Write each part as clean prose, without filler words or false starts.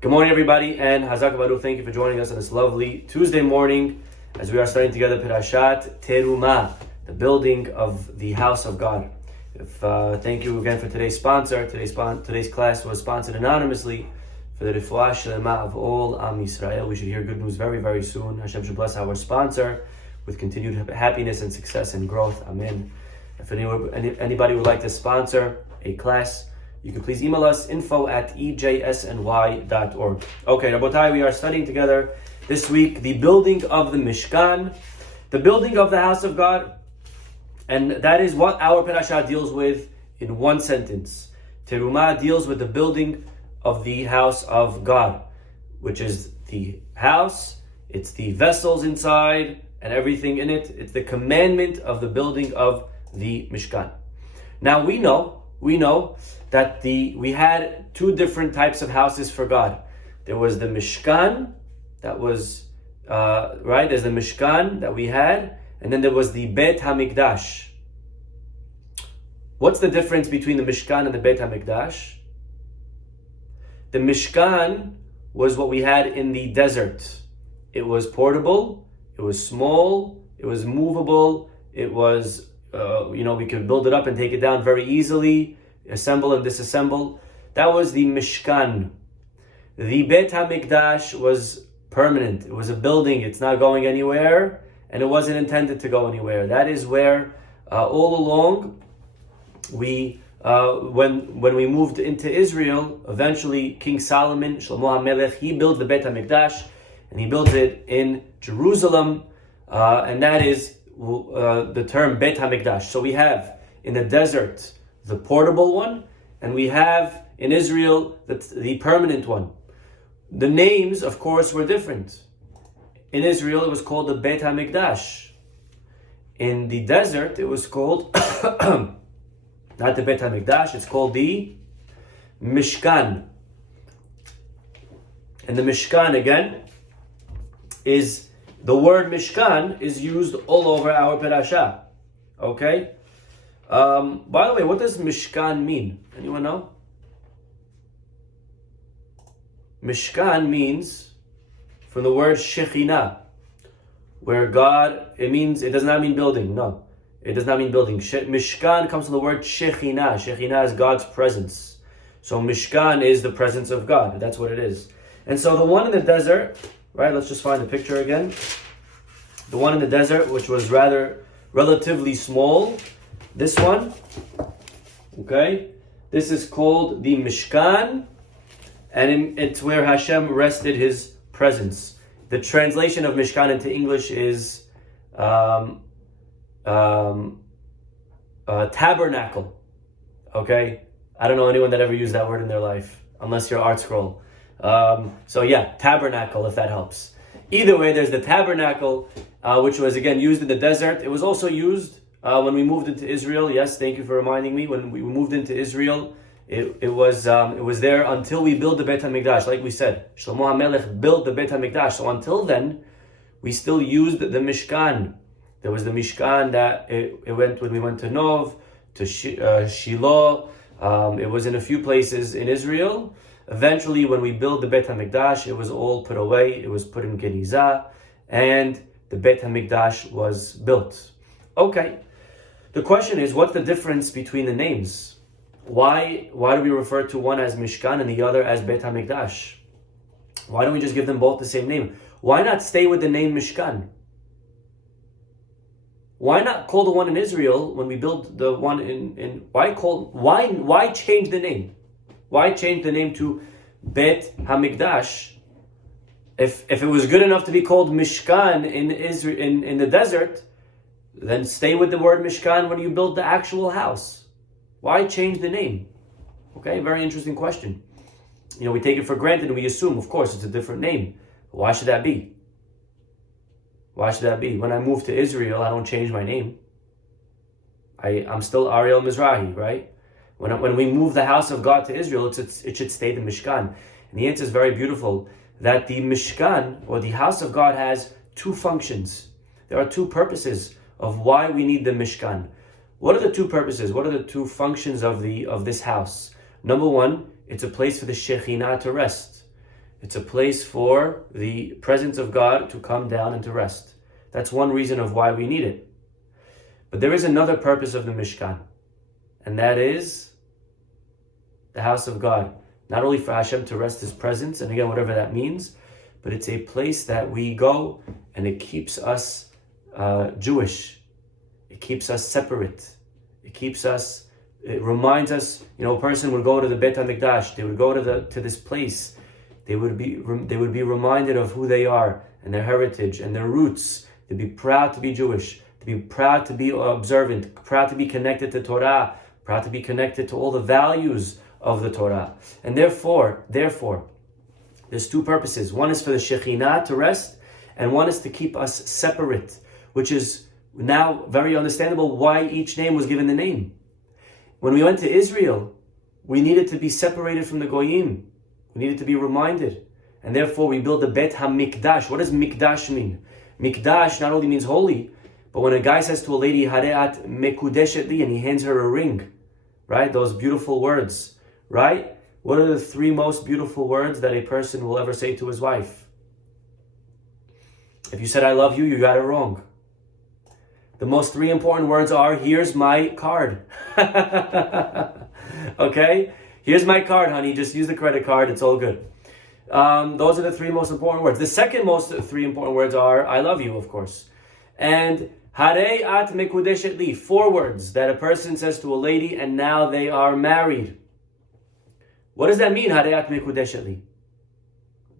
Good morning, everybody, and Hazak Baruch. Thank you for joining us on this lovely Tuesday morning as we are studying together Parashat Terumah, the building of the house of God. Thank you again for today's sponsor. Today's class was sponsored anonymously for the Refuah Shlema of all Am Yisrael. We should hear good news very, very soon. Hashem should bless our sponsor with continued happiness and success and growth. Amen. If anybody would like to sponsor a class, you can please email us info@ejsny.org. Okay, Rabotai, we are studying together this week the building of the Mishkan, the building of the house of God, and that is what our parasha deals with in one sentence. Terumah deals with the building of the house of God, which is the house, it's the vessels inside and everything in it. It's the commandment of the building of the Mishkan. Now we know that we had two different types of houses for God. There was the Mishkan, that was there's the Mishkan that we had, and then there was the Bet HaMikdash. What's the difference between the Mishkan and the Bet HaMikdash? The Mishkan was what we had in the desert. It was portable, it was small, it was movable, it was we could build it up and take it down very easily, assemble and disassemble. That was the Mishkan. The Bet HaMikdash was permanent. It was a building. It's not going anywhere, and it wasn't intended to go anywhere. That is where all along when we moved into Israel, eventually King Solomon, Shlomo HaMelech, he built the Bet HaMikdash, and he built it in Jerusalem, and that is the term Bet HaMikdash. So we have in the desert the portable one, and we have in Israel the permanent one. The names, of course, were different. In Israel, it was called the Bet HaMikdash. In the desert, it was called not the Bet HaMikdash, it's called the Mishkan. And the Mishkan, again, is the word Mishkan is used all over our parasha. Okay? By the way, what does Mishkan mean? Anyone know? Mishkan means from the word Shekhinah, where God, it does not mean building. No, it does not mean building. Mishkan comes from the word Shekhinah. Shekhinah is God's presence. So Mishkan is the presence of God. That's what it is. And so the one in the desert, right, let's just find the picture again. The one in the desert, which was relatively small, this one, okay, this is called the Mishkan, and it's where Hashem rested His presence. The translation of Mishkan into English is tabernacle, okay? I don't know anyone that ever used that word in their life, unless you're Art Scroll. So yeah, tabernacle, if that helps. Either way, there's the tabernacle, which was again used in the desert. It was also used when we moved into Israel. Yes, thank you for reminding me. When we moved into Israel, it was there until we built the Bet HaMikdash. Like we said, Shlomo HaMelech built the Bet HaMikdash. So until then, we still used the Mishkan. There was the Mishkan that it went when we went to Nov, to Shiloh. It was in a few places in Israel. Eventually, when we built the Bet HaMikdash, it was all put away. It was put in Genizah, and the Bet HaMikdash was built. Okay, the question is, what's the difference between the names? Why do we refer to one as Mishkan and the other as Bet HaMikdash? Why don't we just give them both the same name? Why not stay with the name Mishkan? Why not call the one in Israel when we built the one why change the name? Why change the name to Bet HaMikdash? If it was good enough to be called Mishkan in Israel, in the desert, then stay with the word Mishkan when you build the actual house. Why change the name? Okay, very interesting question. We take it for granted and we assume, of course, it's a different name. Why should that be? Why should that be? When I move to Israel, I don't change my name. I'm still Ariel Mizrahi, right? When we move the house of God to Israel, it should stay the Mishkan. And the answer is very beautiful, that the Mishkan, or the house of God, has two functions. There are two purposes of why we need the Mishkan. What are the two purposes? What are the two functions of this house? Number one, it's a place for the Shekhinah to rest. It's a place for the presence of God to come down and to rest. That's one reason of why we need it. But there is another purpose of the Mishkan, and that is the house of God. Not only for Hashem to rest His presence, and again, whatever that means, but it's a place that we go and it keeps us Jewish. It keeps us separate. It reminds us, a person would go to the Beit HaMikdash, they would go to this place, they would be reminded of who they are and their heritage and their roots. They'd be proud to be Jewish, to be proud to be observant, proud to be connected to Torah, proud to be connected to all the values of the Torah. And therefore, there's two purposes. One is for the Shekhinah to rest, and one is to keep us separate, which is now very understandable why each name was given the name. When we went to Israel, we needed to be separated from the Goyim. We needed to be reminded. And therefore we build the Beit HaMikdash. What does Mikdash mean? Mikdash not only means holy, but when a guy says to a lady, Hareat Mekudeshet Li, and he hands her a ring, right? Those beautiful words, right? What are the three most beautiful words that a person will ever say to his wife? If you said, I love you, you got it wrong. The most three important words are, here's my card. Okay? Here's my card, honey. Just use the credit card. It's all good. Those are the three most important words. The second most three important words are, I love you, of course. And Harei at mekudeshet li, 4 words that a person says to a lady and now they are married. What does that mean, Harei at mekudeshet li?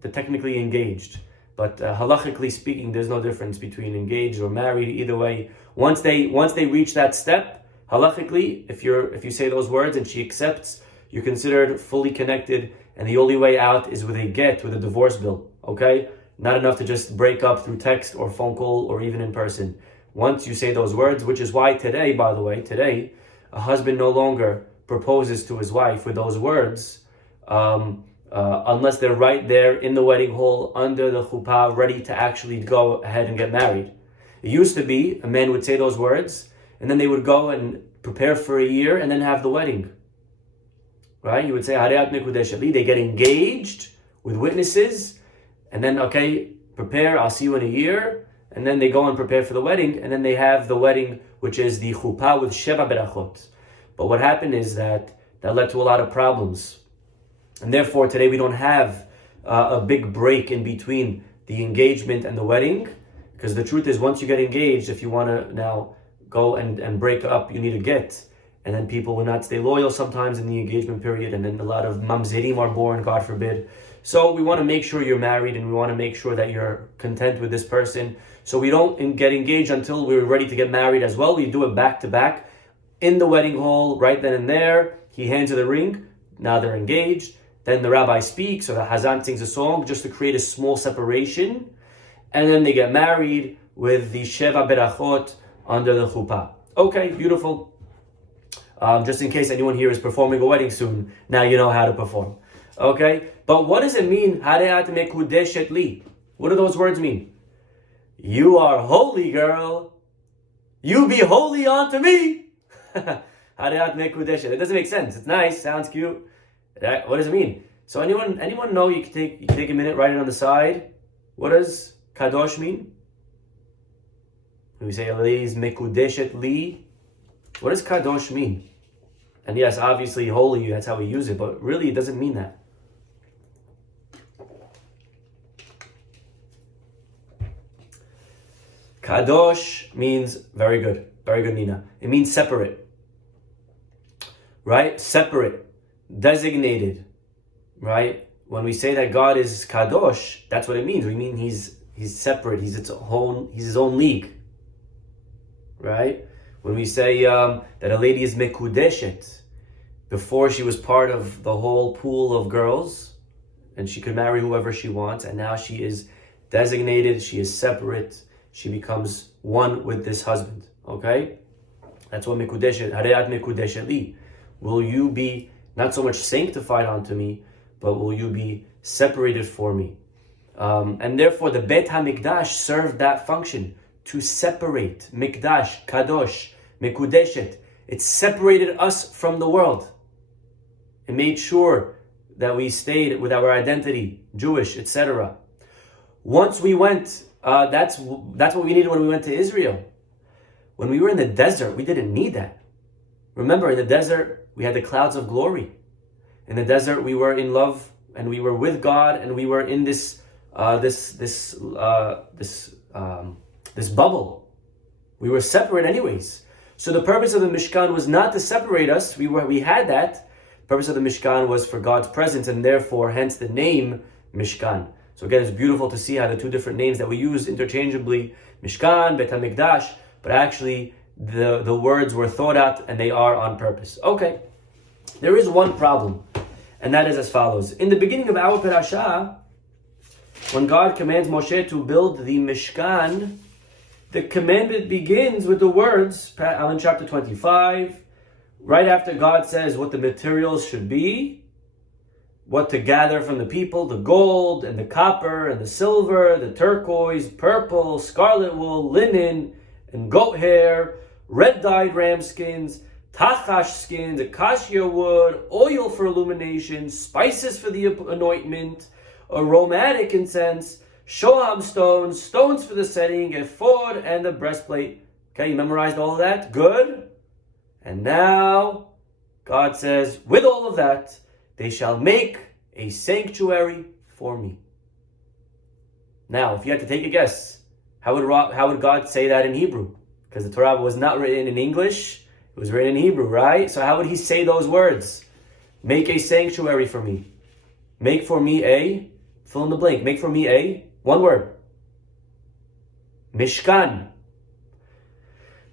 They're technically engaged. But halachically speaking, there's no difference between engaged or married. Either way, once they reach that step, halachically, if you say those words and she accepts, you're considered fully connected, and the only way out is with a get, with a divorce bill. Okay, not enough to just break up through text or phone call or even in person. Once you say those words, which is why today, by the way, a husband no longer proposes to his wife with those words. Unless they're right there in the wedding hall under the chuppah, ready to actually go ahead and get married. It used to be a man would say those words and then they would go and prepare for a year and then have the wedding. Right? You would say, Hareat Mekudeshet Li. They get engaged with witnesses and then, okay, prepare, I'll see you in a year. And then they go and prepare for the wedding, and then they have the wedding, which is the chuppah with Sheva Berachot. But what happened is that led to a lot of problems. And therefore, today we don't have a big break in between the engagement and the wedding. Because the truth is, once you get engaged, if you want to now go and break up, you need a get. And then people will not stay loyal sometimes in the engagement period. And then a lot of mamzerim are born, God forbid. So we want to make sure you're married, and we want to make sure that you're content with this person. So we don't get engaged until we're ready to get married as well. We do it back to back in the wedding hall, right then and there. He hands her the ring. Now they're engaged. Then the rabbi speaks, or the hazan sings a song just to create a small separation. And then they get married with the Sheva Berachot under the chuppah. Okay, beautiful. Just in case anyone here is performing a wedding soon, now you know how to perform. Okay, but what does it mean? Hareat mekudeshet li. What do those words mean? You are holy, girl. You be holy unto me. Hareat mekudeshet. It doesn't make sense. It's nice, sounds cute. What does it mean? So anyone know? You can take a minute, write it on the side. What does kadosh mean? When we say ladies mekudeshet li, what does kadosh mean? And yes, obviously holy, that's how we use it, but really it doesn't mean that. Kadosh means very good, Nina. It means separate, right? Separate, designated, right? When we say that God is Kadosh, that's what it means. We mean He's separate. He's his own league, right? When we say that a lady is mekudeshet, before she was part of the whole pool of girls, and she could marry whoever she wants, and now she is designated. She is separate. She becomes one with this husband. Okay? That's what mekudeshet, hareat mekudeshet li. Will you be not so much sanctified unto me, but will you be separated for me? And therefore the Beit HaMikdash served that function, to separate. Mikdash, kadosh, mekudeshet. It separated us from the world. It made sure that we stayed with our identity, Jewish, etc. Once we went, that's what we needed when we went to Israel. When we were in the desert, we didn't need that. Remember, in the desert, we had the clouds of glory. In the desert, we were in love, and we were with God, and we were in this bubble. We were separate anyways. So the purpose of the Mishkan was not to separate us. We had that. The purpose of the Mishkan was for God's presence, and therefore, hence the name Mishkan. So again, it's beautiful to see how the two different names that we use interchangeably, Mishkan, Bet HaMikdash, but actually the words were thought out and they are on purpose. Okay, there is one problem, and that is as follows. In the beginning of our parasha, when God commands Moshe to build the Mishkan, the commandment begins with the words, in chapter 25, right after God says what the materials should be, what to gather from the people, the gold and the copper and the silver, the turquoise, purple, scarlet wool, linen, and goat hair, red-dyed ram skins, tachash skins, acacia wood, oil for illumination, spices for the anointment, aromatic incense, shoham stones, stones for the setting, ephod, and the breastplate. Okay, you memorized all of that? Good. And now, God says, with all of that, they shall make a sanctuary for me. Now, if you had to take a guess, how would God say that in Hebrew? Because the Torah was not written in English, it was written in Hebrew, right? So how would he say those words? Make a sanctuary for me. Make for me a, fill in the blank, make for me a, one word. Mishkan.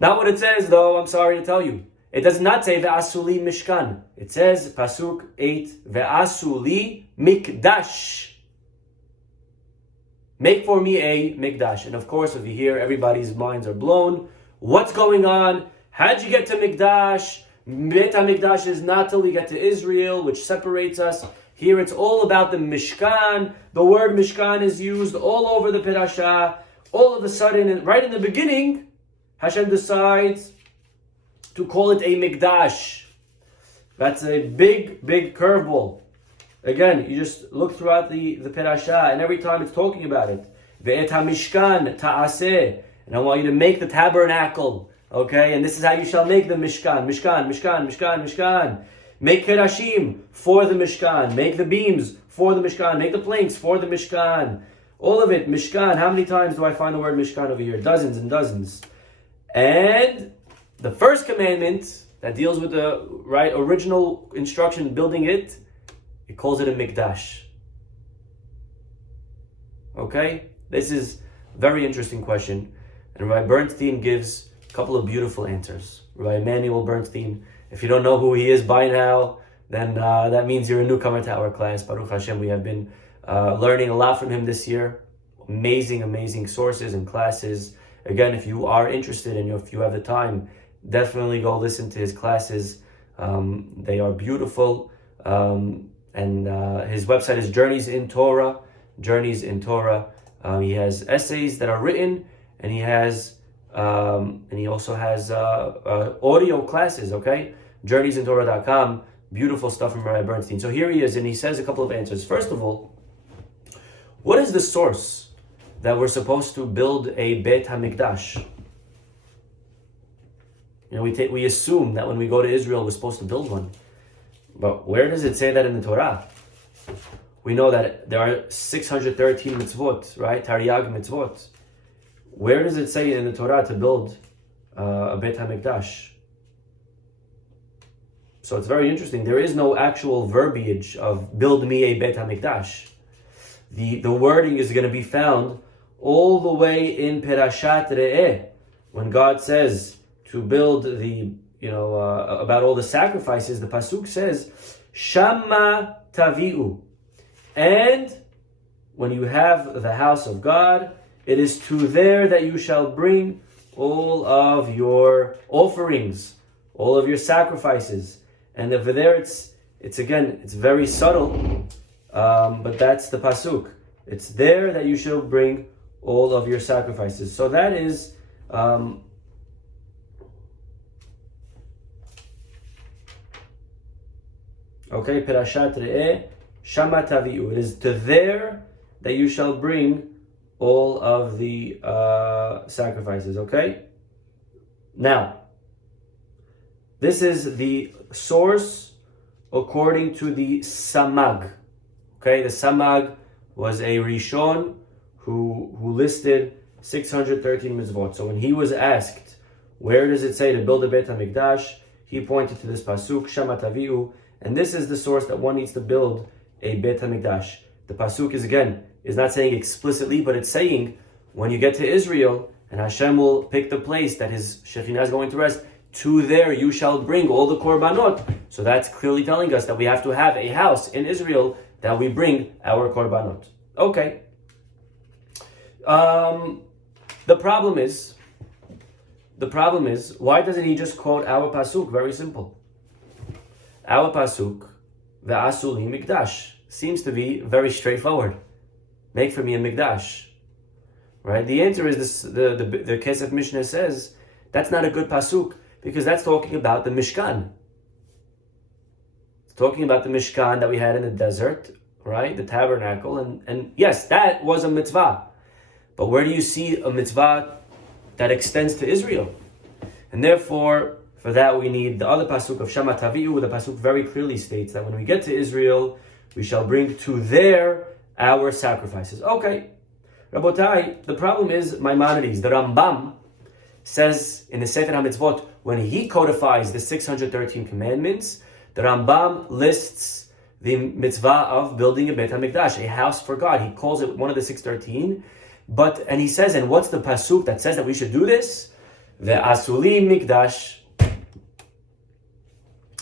Not what it says though, I'm sorry to tell you. It does not say Ve'asuli Mishkan. It says, Pasuk 8, Ve'asuli Mikdash. Make for me a Mikdash. And of course, if you hear, everybody's minds are blown. What's going on? How'd you get to Mikdash? Bet HaMikdash is not till we get to Israel, which separates us. Here it's all about the Mishkan. The word Mishkan is used all over the Parashah. All of a sudden, right in the beginning, Hashem decides to call it a Mikdash. That's a big curveball. Again, you just look throughout the Parashah, and every time it's talking about it. Ve'et HaMishkan ta'aseh. And I want you to make the tabernacle. Okay, and this is how you shall make the Mishkan. Mishkan. Make Kerashim for the Mishkan. Make the beams for the Mishkan. Make the planks for the Mishkan. All of it, Mishkan. How many times do I find the word Mishkan over here? Dozens and dozens. And the first commandment that deals with the original instruction, building it, it calls it a Mikdash. Okay? This is a very interesting question. And Rabbi Bernstein gives a couple of beautiful answers. Rabbi Emmanuel Bernstein, if you don't know who he is by now, then that means you're a newcomer to our class. Baruch Hashem, we have been learning a lot from him this year. Amazing sources and classes. Again, if you are interested and if you have the time, definitely go listen to his classes. They are beautiful. And his website is Journeys in Torah. He has essays that are written, and he also has audio classes. Okay, journeysintorah.com. Beautiful stuff from Rabbi Bernstein. So here he is, and he says a couple of answers. First of all, what is the source that we're supposed to build a Bet HaMikdash? You know, we assume that when we go to Israel, we're supposed to build one. But where does it say that in the Torah? We know that there are 613 mitzvot, right? Tariag mitzvot. Where does it say in the Torah to build a Bet HaMikdash? So it's very interesting. There is no actual verbiage of build me a Bet HaMikdash. The wording is going to be found all the way in Perashat Re'eh, when God says to build about all the sacrifices. The pasuk says, Shama tavi'u. And when you have the house of God, it is to there that you shall bring all of your offerings, all of your sacrifices. And over there, it's very subtle, but that's the pasuk. It's there that you shall bring all of your sacrifices. So that is okay, Perashat Re'eh, Shama tavi'u. It is to there that you shall bring all of the sacrifices, okay? Now, this is the source according to the Samag. Okay, the Samag was a Rishon who listed 613 mitzvot. So when he was asked, where does it say to build a Beit HaMikdash, he pointed to this pasuk, Shama tavi'u, and this is the source that one needs to build a Beit HaMikdash. The pasuk is not saying explicitly, but it's saying when you get to Israel and Hashem will pick the place that his Shekhinah is going to rest, to there you shall bring all the korbanot. So that's clearly telling us that we have to have a house in Israel that we bring our korbanot. Okay. The problem is, why doesn't he just quote our pasuk? Very simple. Our pasuk, ve'asuli mikdash, seems to be very straightforward. Make for me a mikdash, right? The answer is this: the Kesef Mishnah says that's not a good pasuk because that's talking about the Mishkan. It's talking about the Mishkan that we had in the desert, right? The tabernacle, and yes, that was a mitzvah. But where do you see a mitzvah that extends to Israel? And therefore, for that we need the other pasuk of Shama tavi'u. The pasuk very clearly states that when we get to Israel, we shall bring to there our sacrifices. Okay, Rabotai, the problem is Maimonides. The Rambam says in the Sefer HaMitzvot, when he codifies the 613 commandments, the Rambam lists the mitzvah of building a Beit HaMikdash, a house for God. He calls it one of the 613. And he says, and what's the pasuk that says that we should do this? The Asuli Mikdash.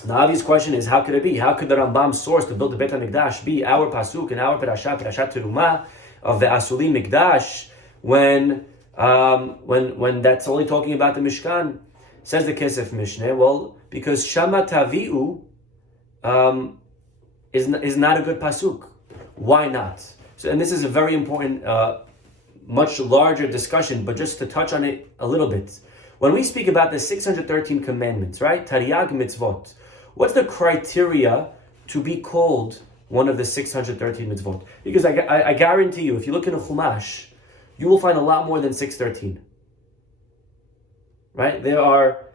The obvious question is, how could it be? How could the Rambam's source to build the Beit HaMikdash be our pasuk and our parashat Terumah of the Asuli Mikdash when that's only talking about the Mishkan? Says the Kesef Mishneh, well, because Shama Tavi'u is not a good pasuk. Why not? So, and this is a very important, much larger discussion, but just to touch on it a little bit. When we speak about the 613 commandments, right? Tariag mitzvot. What's the criteria to be called one of the 613 mitzvot? Because I guarantee you, if you look in a Chumash, you will find a lot more than 613. Right? There are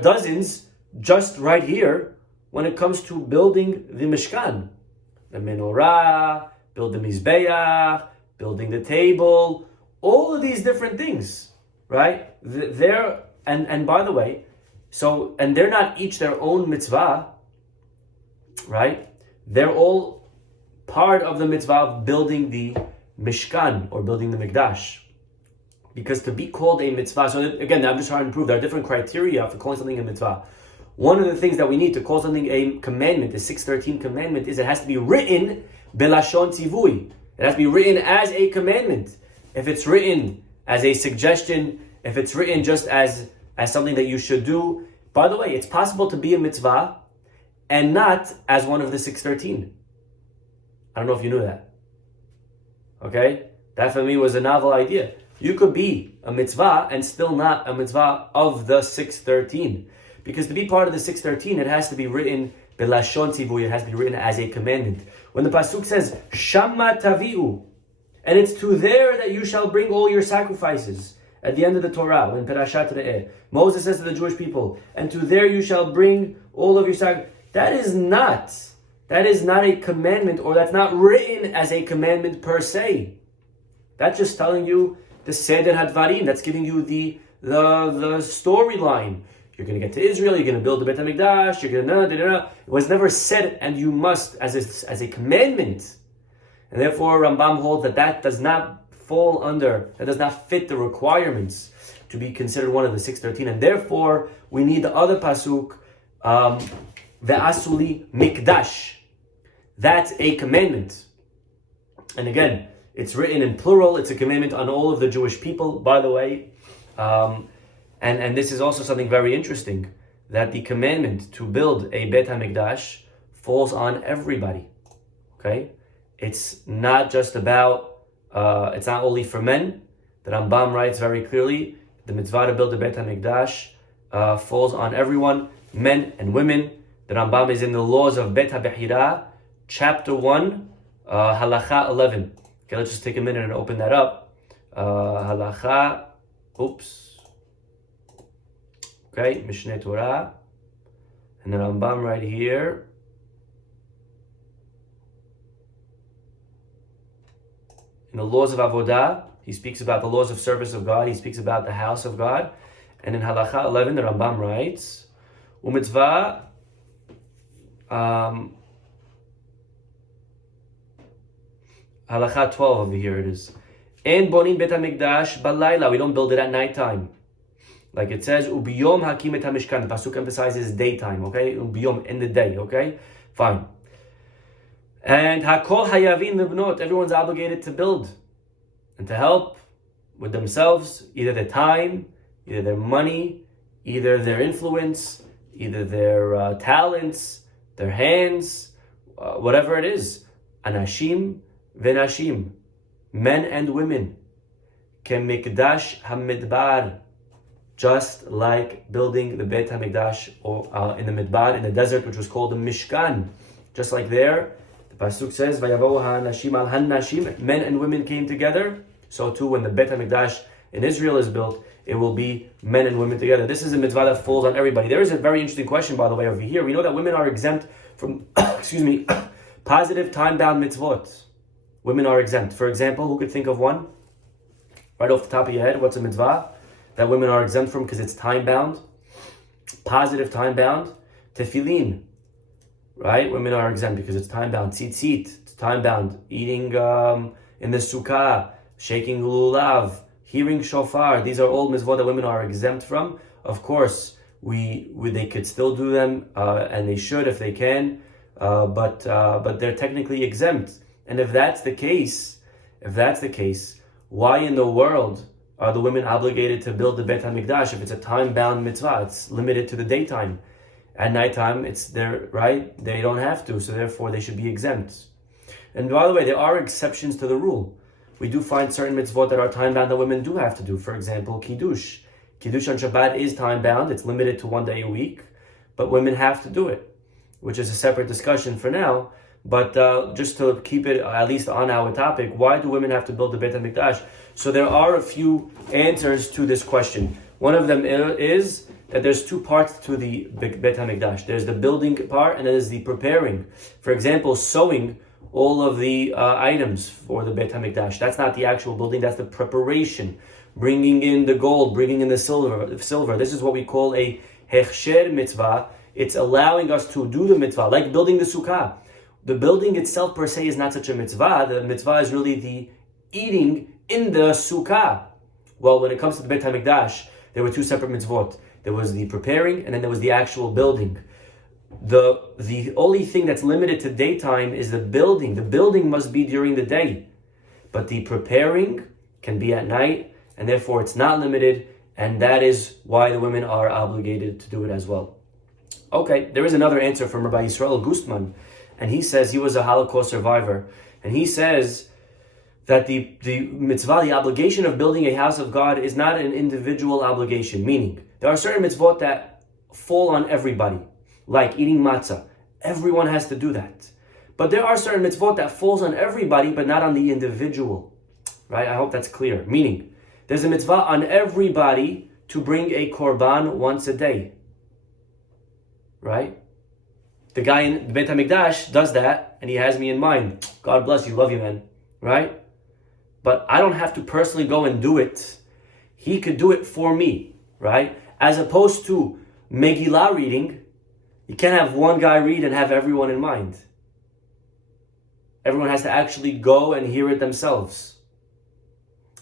dozens just right here when it comes to building the Mishkan. The menorah, build the Mizbeach, building the table, all of these different things, right? And by the way, and they're not each their own mitzvah, right? They're all part of the mitzvah of building the Mishkan or building the Mikdash. Because to be called a mitzvah, so again, I'm just trying to prove there are different criteria for calling something a mitzvah. One of the things that we need to call something a commandment, the 613 commandment, is it has to be written belashon tzivui. It has to be written as a commandment. If it's written as a suggestion, if it's written just as something that you should do, by the way, it's possible to be a mitzvah and not as one of the 613. I don't know if you knew that. Okay? That for me was a novel idea. You could be a mitzvah and still not a mitzvah of the 613. Because to be part of the 613, it has to be written belashon tzivui, it has to be written as a commandment. When the pasuk says, Shama tavi'u, and it's to there that you shall bring all your sacrifices, at the end of the Torah, when Parashat Re'eh, Moses says to the Jewish people, and to there you shall bring all of your sacrifices. That is not a commandment, or that's not written as a commandment per se. That's just telling you the Seder HaDvarim, that's giving you the storyline. You're going to get to Israel, you're going to build the Beit HaMikdash, you're going to It was never said, and you must, as a commandment. And therefore, Rambam holds that does not fall under, that does not fit the requirements to be considered one of the 613. And therefore, we need the other pasuk, Ve'asuli Mikdash. That's a commandment. And again, it's written in plural, it's a commandment on all of the Jewish people, by the way. And this is also something very interesting, that the commandment to build a Beit HaMikdash falls on everybody, okay? It's not just about, it's not only for men. The Rambam writes very clearly, the mitzvah to build a Beit HaMikdash falls on everyone, men and women. The Rambam is in the laws of Beit HaBehirah, chapter 1, halacha 11. Okay, let's just take a minute and open that up. Halacha, okay, Mishneh Torah, and the Rambam right here. In the laws of Avodah, he speaks about the laws of service of God. He speaks about the house of God. And in halacha 11, the Rambam writes, umitzvah, halacha 12 over here it is. En bonin bet hamikdash balayla. We don't build it at nighttime. Like it says, ubiyom hakim et hamishkan. The pasuk emphasizes daytime, okay? Ubiyom, in the day, okay? Fine. And hakol hayavin libnot. Everyone's obligated to build and to help with themselves, either their time, either their money, either their influence, either their talents, their hands, whatever it is. Anashim v'nashim, men and women. Mikdash hamidbar, just like building the Beit HaMikdash or in the Midbar, in the desert, which was called the Mishkan. Just like there, the pasuk says, "Vayavo ha'nashim al ha'nashim," men and women came together. So too, when the Beit HaMikdash in Israel is built, it will be men and women together. This is a mitzvah that falls on everybody. There is a very interesting question, by the way, over here. We know that women are exempt from, positive time-bound mitzvot. Women are exempt. For example, who could think of one? Right off the top of your head, what's a mitzvah that women are exempt from because it's time-bound? Positive time-bound. Tefillin. Right? Women are exempt because it's time-bound. Tzitzit. It's time-bound. Eating in the sukkah. Shaking lulav. Hearing shofar. These are all mitzvot that women are exempt from. Of course, they could still do them, and they should if they can, but they're technically exempt. And if that's the case, why in the world are the women obligated to build the Beit HaMikdash if it's a time-bound mitzvah? It's limited to the daytime. At nighttime, right? They don't have to, so therefore they should be exempt. And by the way, there are exceptions to the rule. We do find certain mitzvot that are time-bound that women do have to do. For example, Kiddush. Kiddush on Shabbat is time-bound. It's limited to one day a week. But women have to do it, which is a separate discussion for now. But just to keep it at least on our topic, why do women have to build the Beit HaMikdash? So there are a few answers to this question. One of them is that there's two parts to the Beit HaMikdash. There's the building part and there's the preparing. For example, sewing all of the items for the Beit HaMikdash. That's not the actual building, that's the preparation. Bringing in the gold, bringing in the silver. This is what we call a hechsher mitzvah. It's allowing us to do the mitzvah, like building the sukkah. The building itself per se is not such a mitzvah. The mitzvah is really the eating in the sukkah. Well, when it comes to the Beit HaMikdash, there were two separate mitzvot. There was the preparing and then there was the actual building. The only thing that's limited to daytime is the building. The building must be during the day. But the preparing can be at night, and therefore it's not limited, and that is why the women are obligated to do it as well. Okay, there is another answer from Rabbi Yisrael Gustman, and he says he was a Holocaust survivor, and he says that the mitzvah, the obligation of building a house of God is not an individual obligation, meaning there are certain mitzvot that fall on everybody, like eating matzah. Everyone has to do that. But there are certain mitzvot that falls on everybody, but not on the individual. Right? I hope that's clear. Meaning, there's a mitzvah on everybody to bring a korban once a day. Right? The guy in the Beit HaMikdash does that, and he has me in mind. God bless you, love you, man. Right? But I don't have to personally go and do it. He could do it for me. Right? As opposed to Megillah reading, you can't have one guy read and have everyone in mind. Everyone has to actually go and hear it themselves.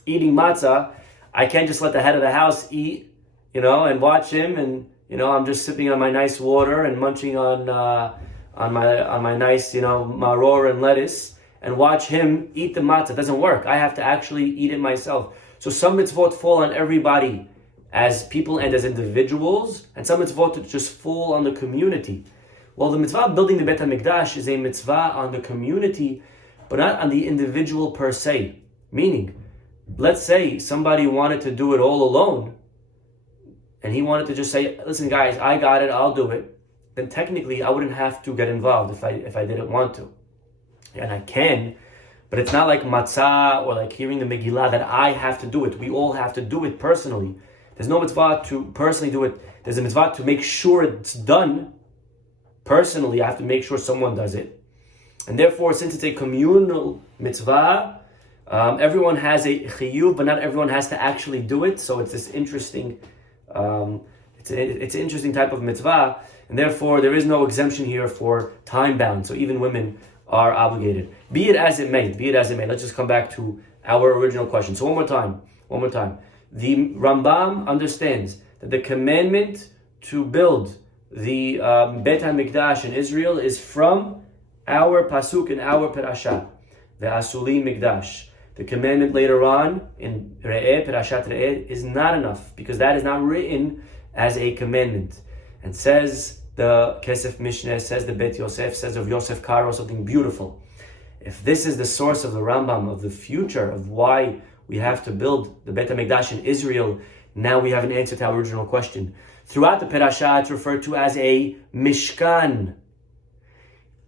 Eating matzah, I can't just let the head of the house eat, and watch him, and I'm just sipping on my nice water and munching on my nice, maror and lettuce, and watch him eat the matzah. It doesn't work. I have to actually eat it myself. So some mitzvot fall on everybody as people and as individuals, and some mitzvot just fall on the community. Well, the mitzvah of building the Beit HaMikdash is a mitzvah on the community, but not on the individual per se. Meaning, let's say somebody wanted to do it all alone, and he wanted to just say, listen guys, I got it, I'll do it. Then technically I wouldn't have to get involved if I didn't want to. and I can, but it's not like matzah or like hearing the Megillah that I have to do it. We all have to do it personally. There's no mitzvah to personally do it. There's a mitzvah to make sure it's done. Personally, I have to make sure someone does it. And therefore, since it's a communal mitzvah, everyone has a chiyuv, but not everyone has to actually do it. So it's this interesting, it's an interesting type of mitzvah. And therefore, there is no exemption here for time bound. So even women are obligated. Be it as it may. Let's just come back to our original question. So one more time. The Rambam understands that the commandment to build the Beit HaMikdash in Israel is from our pasuk in our parasha, the Asuli Mikdash. The commandment later on in Parashat Re'eh is not enough because that is not written as a commandment. And says the Kesef Mishneh, says the Bet Yosef, says of Yosef Karo something beautiful. If this is the source of the Rambam, of the future, of why we have to build the Beit HaMikdash in Israel, now we have an answer to our original question. Throughout the Parashah, it's referred to as a Mishkan.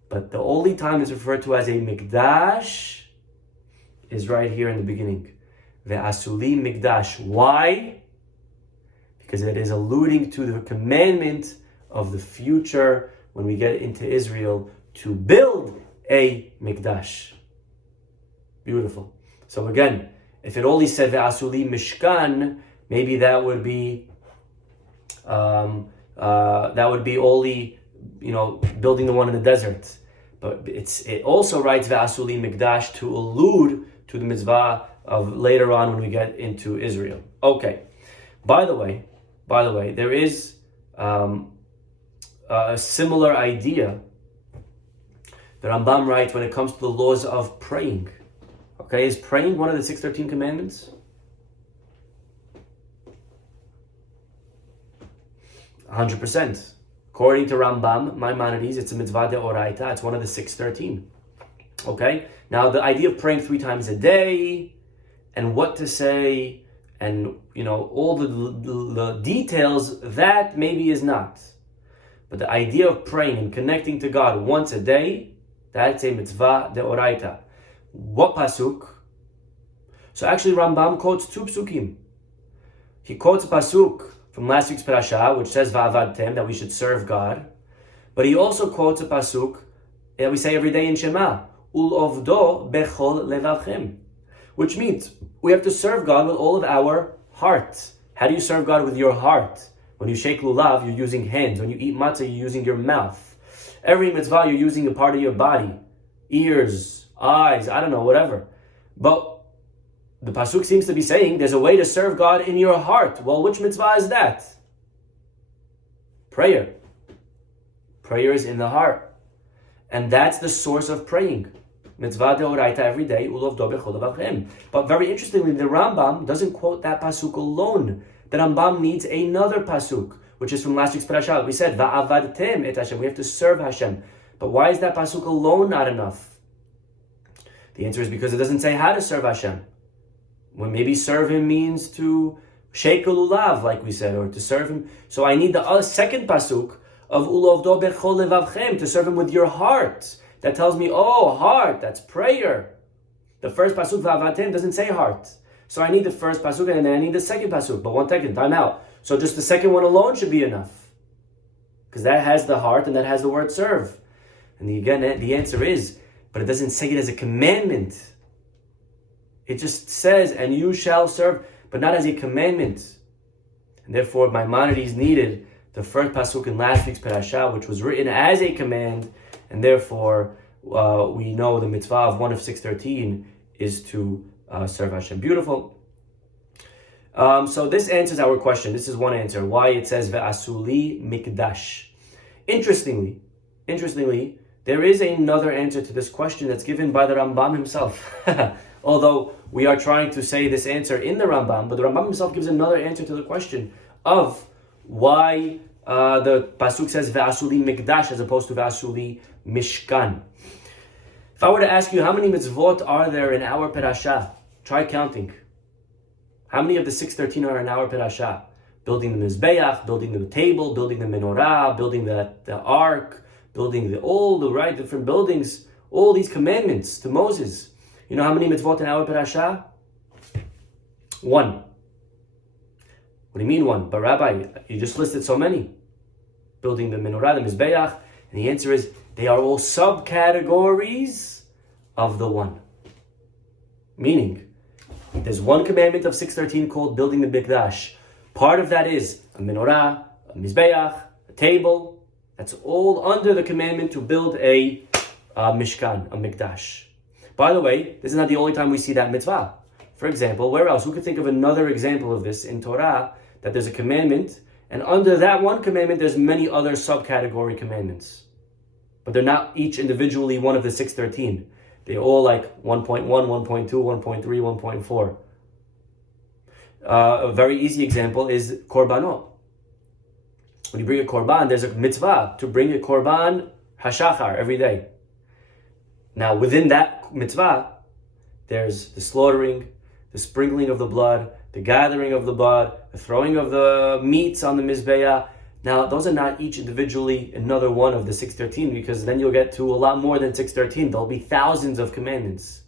But the only time it's referred to as a Mikdash is right here in the beginning. Ve'asuli Mikdash. Why? Because it is alluding to the commandment of the future when we get into Israel to build a Mikdash. Beautiful. So again, if it only said Ve'asuli Mishkan, maybe that would be only, building the one in the desert. But it also writes Ve'asuli Mikdash to allude to the mitzvah of later on when we get into Israel. Okay. By the way, there is a similar idea that Rambam writes when it comes to the laws of praying. Okay, is praying one of the 613 commandments? 100%. According to Rambam, Maimonides, it's a mitzvah deoraita. It's one of the 613. Okay? Now, the idea of praying 3 times a day and what to say and, all the details, that maybe is not. But the idea of praying and connecting to God once a day, that's a mitzvah deoraita. What pasuk? So actually Rambam quotes 2 psukim. He quotes a pasuk from last week's parasha, which says Va'avadtem, that we should serve God. But he also quotes a pasuk that we say every day in Shema, Ulovdo bechol levavchem, which means we have to serve God with all of our heart. How do you serve God with your heart? When you shake lulav, you're using hands. When you eat matzah, you're using your mouth. Every mitzvah, you're using a part of your body. Ears, eyes, I don't know, whatever. But the pasuk seems to be saying there's a way to serve God in your heart. Well, which mitzvah is that? Prayer. Prayer is in the heart. And that's the source of praying. Mitzvah deoraita every day, ulov do bechol levavchem. But very interestingly, the Rambam doesn't quote that pasuk alone. The Rambam needs another pasuk, which is from last week's parasha. We said, Va'avadtem et Hashem. We have to serve Hashem. But why is that pasuk alone not enough? The answer is because it doesn't say how to serve Hashem. When maybe serve Him means to shake a lulav, like we said, or to serve Him. So I need the second pasuk of ulovdo bechol levavchem, to serve Him with your heart. That tells me, heart, that's prayer. The first pasuk, Va'avadtem, doesn't say heart. So I need the first pasuk and then I need the second pasuk. But one second, time out. So just the second one alone should be enough. Because that has the heart and that has the word serve. And the answer is, but it doesn't say it as a commandment. It just says, and you shall serve, but not as a commandment. And therefore, Maimonides needed the first pasuk in last week's parasha, which was written as a command, and therefore we know the mitzvah of 1 of 613 is to serve Hashem. Beautiful. So this answers our question. This is one answer. Why it says Ve'asuli Mikdash. Interestingly, there is another answer to this question that's given by the Rambam himself. Although we are trying to say this answer in the Rambam, but the Rambam himself gives another answer to the question of why the pasuk says Ve'asuli Mikdash as opposed to Ve'asuli Mishkan. If I were to ask you how many mitzvot are there in our parasha, try counting. How many of the 613 are in our parasha? Building the Mizbeach, building the table, building the menorah, building the ark, building all the different buildings. all these commandments to Moses. You know how many mitzvot in our parasha? 1. What do you mean 1? But Rabbi, you just listed so many. Building the menorah, the mizbeach. And the answer is, they are all subcategories of the 1. Meaning, there's one commandment of 613 called building the Mikdash. Part of that is a menorah, a mizbeach, a table. That's all under the commandment to build a Mishkan, a Mikdash. By the way, this is not the only time we see that mitzvah. For example, where else? Who could think of another example of this in Torah, that there's a commandment, and under that one commandment, there's many other subcategory commandments. But they're not each individually one of the 613. They're all like 1.1, 1.2, 1.3, 1.4. A very easy example is korbanot. When you bring a korban, there's a mitzvah to bring a korban hashachar every day. Now, within that mitzvah, there's the slaughtering, the sprinkling of the blood, the gathering of the blood, the throwing of the meats on the mizbeah. Now, those are not each individually another one of the 613, because then you'll get to a lot more than 613. There'll be thousands of commandments.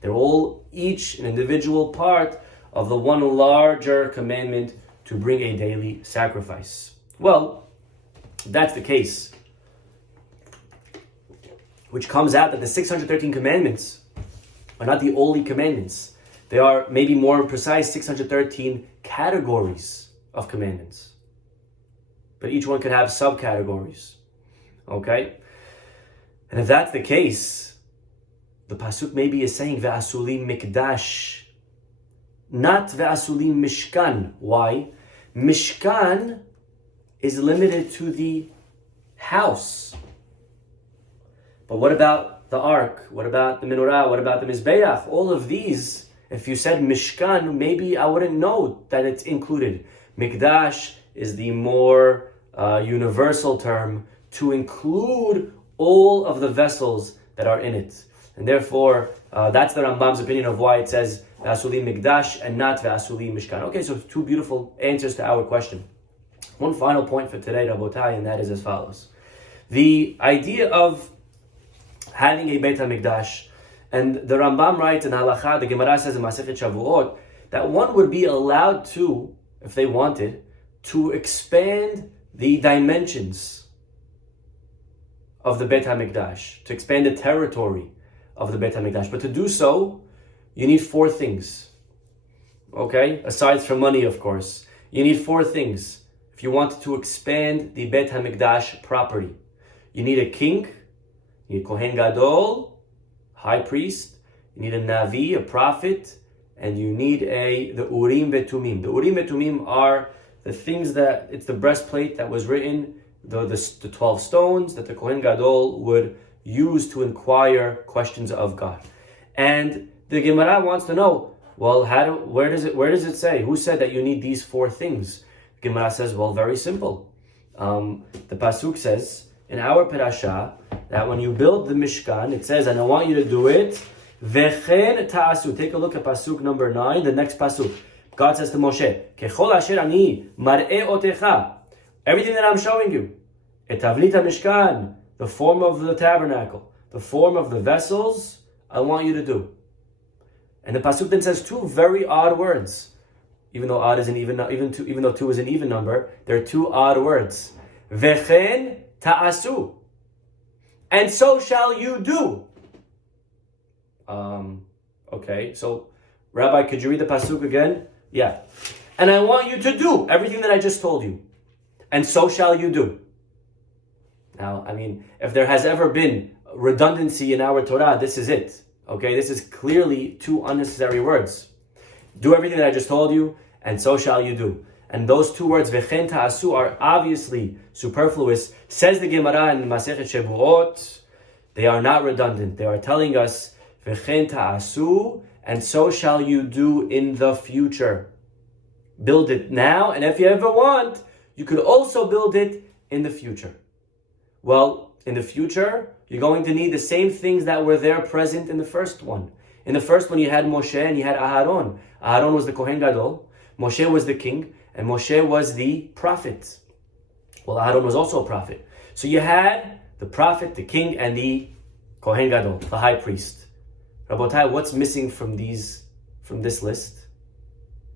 They're all each an individual part of the one larger commandment to bring a daily sacrifice. Well, if that's the case, which comes out that the 613 commandments are not the only commandments. They are, maybe more precise, 613 categories of commandments. But each one could have subcategories. Okay? And if that's the case, the pasuk maybe is saying Ve'asulim Mikdash, not Ve'asulim Mishkan. Why? Mishkan is limited to the house. But what about the ark? What about the menorah? What about the mizbeach? All of these, if you said Mishkan, maybe I wouldn't know that it's included. Mikdash is the more universal term to include all of the vessels that are in it. And therefore, that's the Rambam's opinion of why it says Ve'asuli Mikdash and not Ve'asuli Mishkan. Okay, so two beautiful answers to our question. One final point for today, Rabotai, and that is as follows. The idea of having a Beit HaMikdash, and the Rambam writes in Halacha, the Gemara says in Masechet Shavuot, that one would be allowed to, if they wanted, to expand the dimensions of the Beit HaMikdash, to expand the territory of the Beit HaMikdash. But to do so, you need 4 things. Okay? Aside from money, of course. You need 4 things if you want to expand the Beit HaMikdash property. You need a king, you need Kohen Gadol, high priest, you need a Navi, a prophet, and you need the Urim Vetumim. The Urim Vetumim are the things that, it's the breastplate that was written, the 12 stones that the Kohen Gadol would use to inquire questions of God. And the Gemara wants to know, well, where does it say? Who said that you need these 4 things? The Gemara says, well, very simple. The Pasuk says, in our parasha, that when you build the Mishkan, it says, and I want you to do it, Vechen ta'asu. Take a look at Pasuk number 9, the next Pasuk. God says to Moshe, Kechol asher ani mar'e otecha. Everything that I'm showing you, et tavlit Mishkan, the form of the tabernacle, the form of the vessels, I want you to do. And the Pasuk then says 2 very odd words. Even though odd is an even though 2 is an even number, there are 2 odd words. Vechen ta'asu. And so shall you do. Okay, so Rabbi, could you read the Pasuk again? Yeah. And I want you to do everything that I just told you. And so shall you do. Now, I mean, if there has ever been redundancy in our Torah, this is it. Okay, this is clearly 2 unnecessary words. Do everything that I just told you, and so shall you do. And those 2 words, Vechen ta'asu, are obviously superfluous. Says the Gemara in Masechet Shavuot, they are not redundant. They are telling us, Vechen ta'asu, and so shall you do in the future. Build it now, and if you ever want, you could also build it in the future. Well, in the future, you're going to need the same things that were there present in the first one. In the first one, you had Moshe and you had Aharon. Aharon was the Kohen Gadol, Moshe was the king, and Moshe was the prophet. Well, Aharon was also a prophet. So you had the prophet, the king, and the Kohen Gadol, the high priest. Rabotai, what's missing from this list?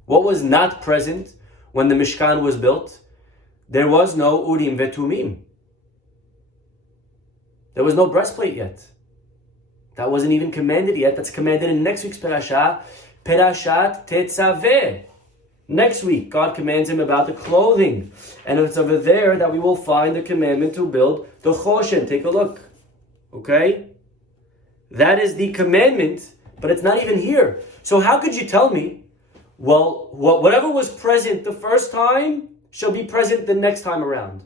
What was not present when the Mishkan was built? There was no Urim Vetumim. There was no breastplate yet. That wasn't even commanded yet. That's commanded in next week's parasha, Perashat Tetzaveh. Next week, God commands him about the clothing. And it's over there that we will find the commandment to build the Choshen. Take a look. Okay? That is the commandment, but it's not even here. So how could you tell me, well, whatever was present the first time shall be present the next time around?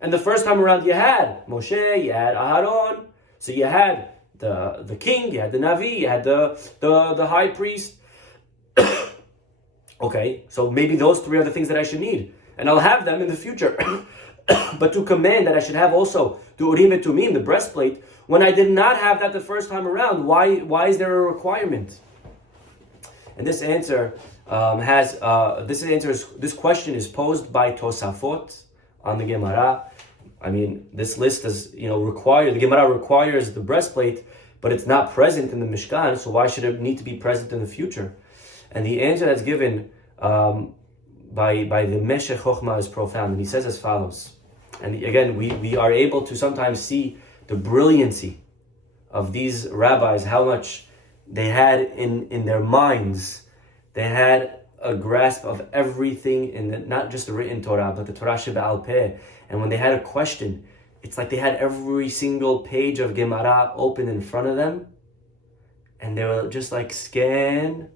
And the first time around you had Moshe, you had Aharon, so you had the king, you had the Navi, you had the high priest. Okay, so maybe those three are the things that I should need, and I'll have them in the future. But to command that I should have also the Urim and Tumim, the breastplate, when I did not have that the first time around, why is there a requirement? And this answer this question is posed by Tosafot on the Gemara. I mean, this list is the Gemara requires the breastplate, but it's not present in the Mishkan, so why should it need to be present in the future? And the answer that's given by the Meshech Chochmah is profound, and he says as follows. And again, we are able to sometimes see the brilliancy of these rabbis, how much they had in their minds. They had a grasp of everything not just the written Torah, but the Torah Shebe'al Peh. And when they had a question, it's like they had every single page of Gemara open in front of them, and they were just like scan,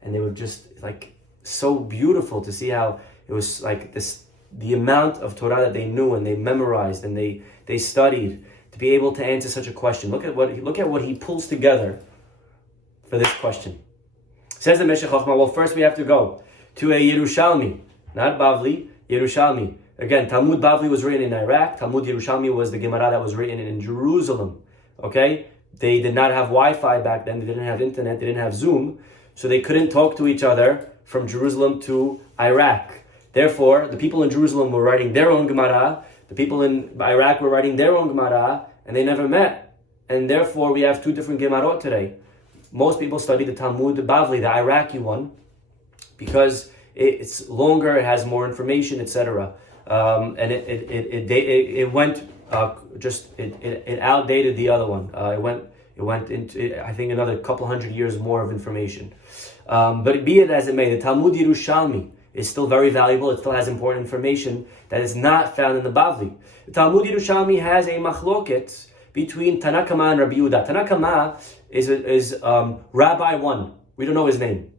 and they were just like so beautiful to see how it was like this, the amount of Torah that they knew and they memorized and they studied to be able to answer such a question. Look at what he pulls together for this question. Says the Meshech Chochmah, well, first we have to go to a Yerushalmi, not Bavli, Yerushalmi. Again, Talmud Bavli was written in Iraq. Talmud Yerushalmi was the Gemara that was written in Jerusalem. Okay? They did not have Wi-Fi back then. They didn't have internet. They didn't have Zoom. So they couldn't talk to each other from Jerusalem to Iraq. Therefore, the people in Jerusalem were writing their own Gemara. The people in Iraq were writing their own Gemara, and they never met. And therefore, we have two different Gemarot today. Most people study the Talmud Bavli, the Iraqi one, because it's longer, it has more information, etc. And it went it outdated the other one. It went into, I think, another couple hundred years more of information. But be it as it may, the Talmud Yerushalmi is still very valuable. It still has important information that is not found in the Bavli. The Talmud Yerushalmi has a machloket between Tana Kama and Rabbi Yehuda. Tana Kama is Rabbi 1. We don't know his name.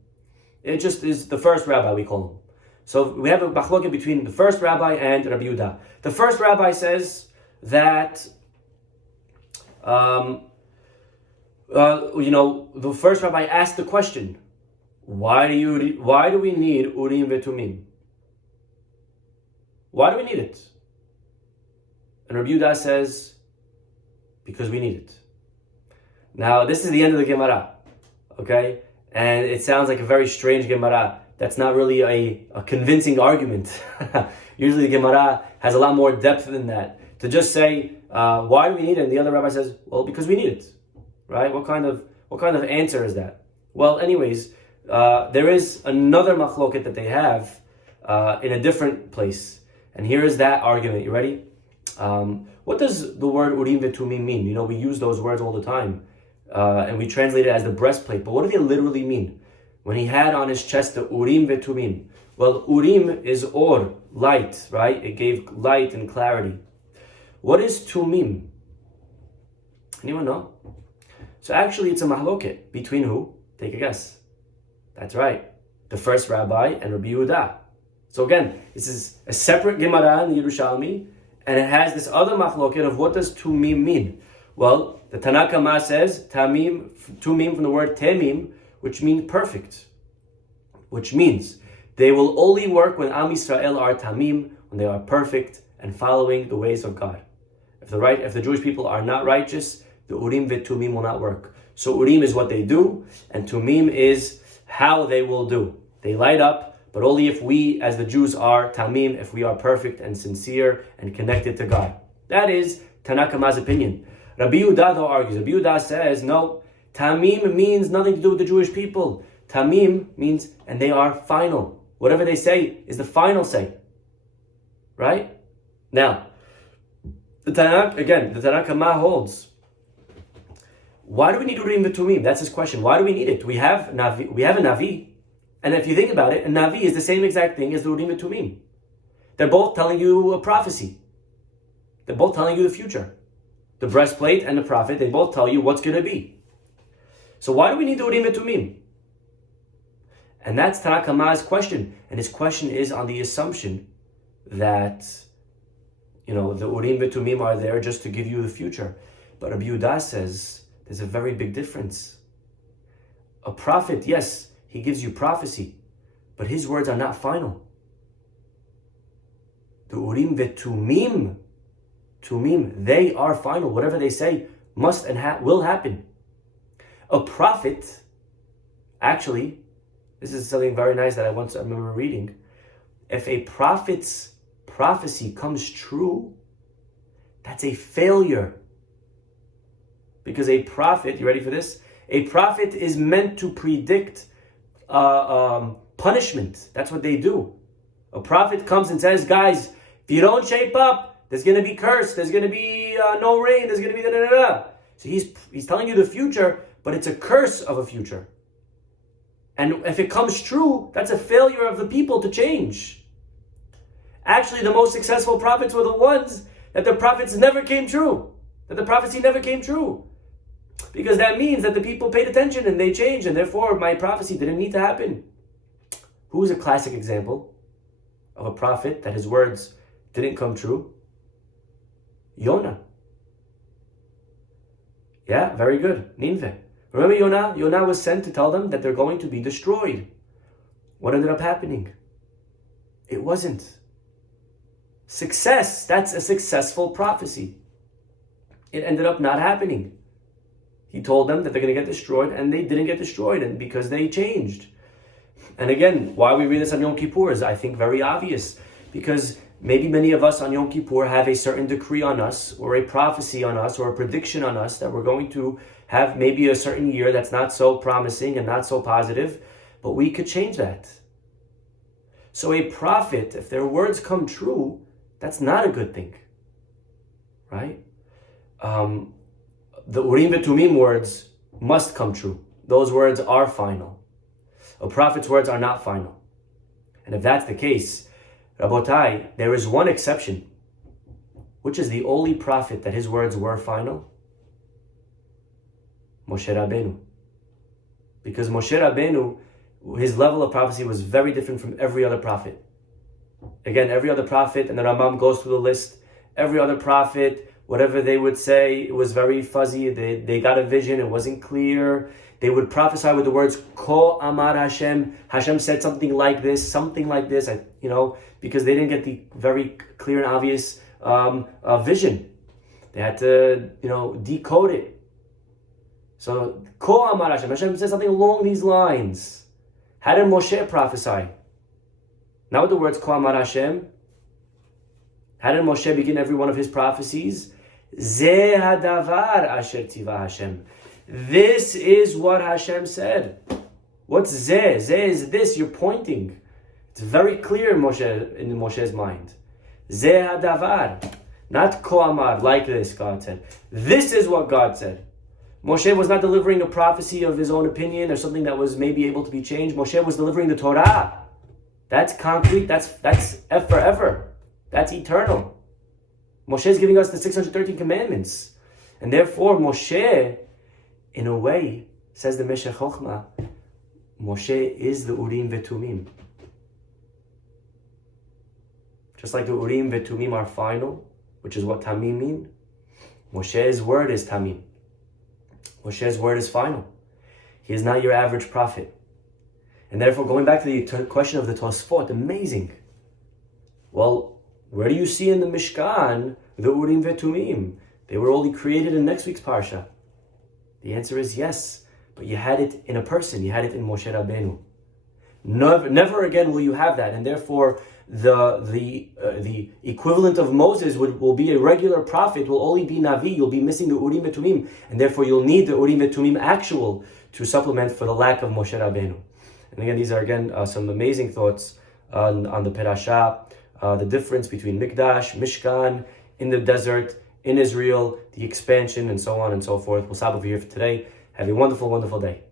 It just is the first rabbi, we call him. So we have a machloket between the first rabbi and Rabbi Yehuda. The first rabbi says that the first rabbi asked the question, why do we need Urim Vetumim? Why do we need it? And Rabbi Yehuda says, because we need it. Now, this is the end of the Gemara, okay? And it sounds like a very strange Gemara. That's not really a convincing argument. Usually the Gemara has a lot more depth than that. To just say, why do we need it? And the other rabbi says, well, because we need it, right? What kind of answer is that? Well, anyways, there is another machloket that they have in a different place. And here is that argument. You ready? What does the word Urim Vetumim mean? We use those words all the time. And we translate it as the breastplate. But what do they literally mean? When he had on his chest the Urim Vetumim. Well, Urim is or, light, right? It gave light and clarity. What is Tumim? Anyone know? So actually it's a mahloket. Between who? Take a guess. That's right. The first rabbi and Rabbi Yehuda. So again, this is a separate Gemara in the Yerushalmi, and it has this other machloket of what does Tumim mean? Well, the Tana Kama says Tumim from the word Temim, which means perfect. Which means they will only work when Am Yisrael are Tamim, when they are perfect and following the ways of God. If the Jewish people are not righteous, the Urim Vetumim will not work. So Urim is what they do, and Tumim is how they will do. They light up, but only if we, as the Jews, are Tamim, if we are perfect and sincere and connected to God. That is Tana Kama's opinion. Rabbi Yehuda though argues. Rabbi Yehuda says, no, Tamim means nothing to do with the Jewish people. Tamim means, and they are final. Whatever they say is the final say. Right? Now, the Tanakh Kama holds. Why do we need Urim v'Tumim? That's his question. Why do we need it? We have a Navi. And if you think about it, a Navi is the same exact thing as the Urim v'Tumim. They're both telling you a prophecy. They're both telling you the future. The breastplate and the prophet, they both tell you what's going to be. So why do we need the Urim v'Tumim? And that's Tanakh Kama's question. And his question is on the assumption that, the Urim v'Tumim are there just to give you the future. But Rabbi Yehuda says there's a very big difference. A prophet, yes, he gives you prophecy, but his words are not final. The Urim v'Tumim, they are final. Whatever they say must and will happen. A prophet, actually, this is something very nice that I remember reading. If a prophet's prophecy comes true, that's a failure. Because a prophet, you ready for this? A prophet is meant to predict punishment. That's what they do. A prophet comes and says, guys, if you don't shape up, there's going to be curse, there's going to be no rain, there's going to be da-da-da-da. So he's telling you the future, but it's a curse of a future. And if it comes true, that's a failure of the people to change. Actually, the most successful prophets were the ones that the prophets never came true. That the prophecy never came true. Because that means that the people paid attention and they changed, and therefore my prophecy didn't need to happen. Who is a classic example of a prophet that his words didn't come true? Yonah. Yeah, very good. Nineveh. Remember Yonah? Yonah was sent to tell them that they're going to be destroyed. What ended up happening? It wasn't. Success, that's a successful prophecy. It ended up not happening. He told them that they're going to get destroyed, and they didn't get destroyed, and because they changed. And again, why we read this on Yom Kippur is, I think, very obvious. Because maybe many of us on Yom Kippur have a certain decree on us, or a prophecy on us, or a prediction on us that we're going to have maybe a certain year that's not so promising and not so positive, but we could change that. So a prophet, if their words come true, that's not a good thing, right? The Urim v'Tumim words must come true. Those words are final. A prophet's words are not final. And if that's the case, Rabotai, there is one exception. Which is the only prophet that his words were final? Moshe Rabbeinu. Because Moshe Rabbeinu, his level of prophecy was very different from every other prophet. Again, every other prophet, and the Rambam goes through the list, every other prophet, whatever they would say, it was very fuzzy. They got a vision, it wasn't clear. They would prophesy with the words, Ko Amar Hashem. Hashem said something like this, because they didn't get the very clear and obvious vision. They had to, decode it. So, Ko Amar Hashem. Hashem said something along these lines. How did Moshe prophesy? Not with the words Ko Amar Hashem. How did Moshe begin every one of his prophecies? Zeh hadavar asher tiva Hashem. This is what Hashem said. What's Zeh? Zeh is this, you're pointing. It's very clear in Moshe's mind. Zeh hadavar. Not Ko Amar, like this, God said. This is what God said. Moshe was not delivering a prophecy of his own opinion or something that was maybe able to be changed. Moshe was delivering the Torah. That's concrete, that's forever. That's eternal. Moshe is giving us the 613 commandments. And therefore, Moshe, in a way, says the Meshech Chochmah, Moshe is the Urim v'Tumim. Just like the Urim v'Tumim are final, which is what Tamim mean, Moshe's word is Tamim. Moshe's word is final. He is not your average prophet. And therefore, going back to the question of the Tosfot, amazing. Well, where do you see in the Mishkan the Urim v'Tumim? They were only created in next week's Parsha. The answer is yes, but you had it in a person. You had it in Moshe Rabbeinu. Never again will you have that, and therefore the equivalent of Moses will be a regular prophet, will only be Navi. You'll be missing the Urim and Tumim, and therefore you'll need the Urim and Tumim actual to supplement for the lack of Moshe Rabbeinu. And again, these are some amazing thoughts on the Perashah, the difference between Mikdash, Mishkan, in the desert, in Israel, the expansion, and so on and so forth. We'll stop over here for today. Have a wonderful, wonderful day.